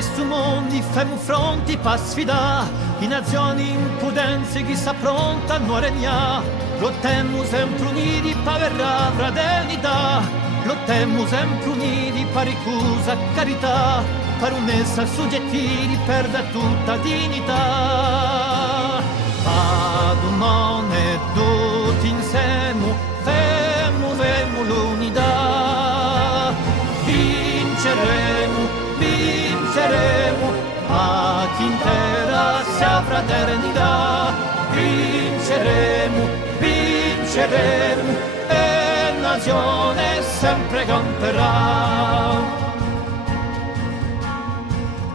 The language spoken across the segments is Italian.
di stu mondi femu fronti pa sfida, in nazioni impudenze chi s'appronta a regna. Lottemmo sempre uniti pa verrà fraternità, lottemmo sempre uniti pa ricusa carità, per un'essa soggettini perde tutta dignità. Ad un mone tutti insieme femu l'unità, vinceremo, vinceremo, a chi intera sia fraternità, vinceremo, vinceremo, e nazione sempre camperà.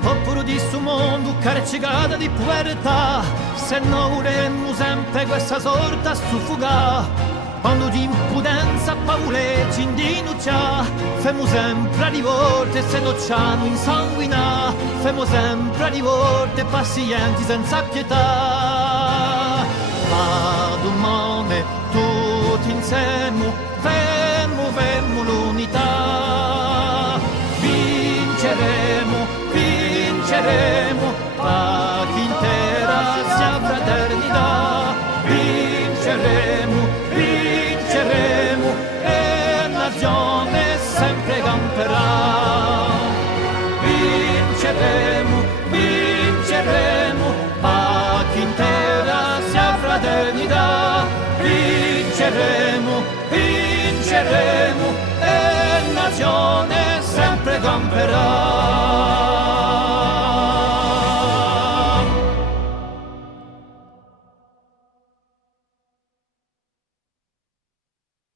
Popolo di sto mondo caricata di pubertà, se non vorremmo sempre questa sorta suffugà. Quando di impudenza pauleggi in dinuccia, femo sempre a rivolte se non c'hanno insanguinà, femo sempre a rivolte pazienti senza pietà. Ma domani tutti insieme femo l'unità, vinceremo, vinceremo, a chi intera sia fraternità, vinceremo, vinceremo, e nazione sempre camperà. Vinceremo, vinceremo, a chi intera sia fraternità, vinceremo, vinceremo, e nazione sempre camperà.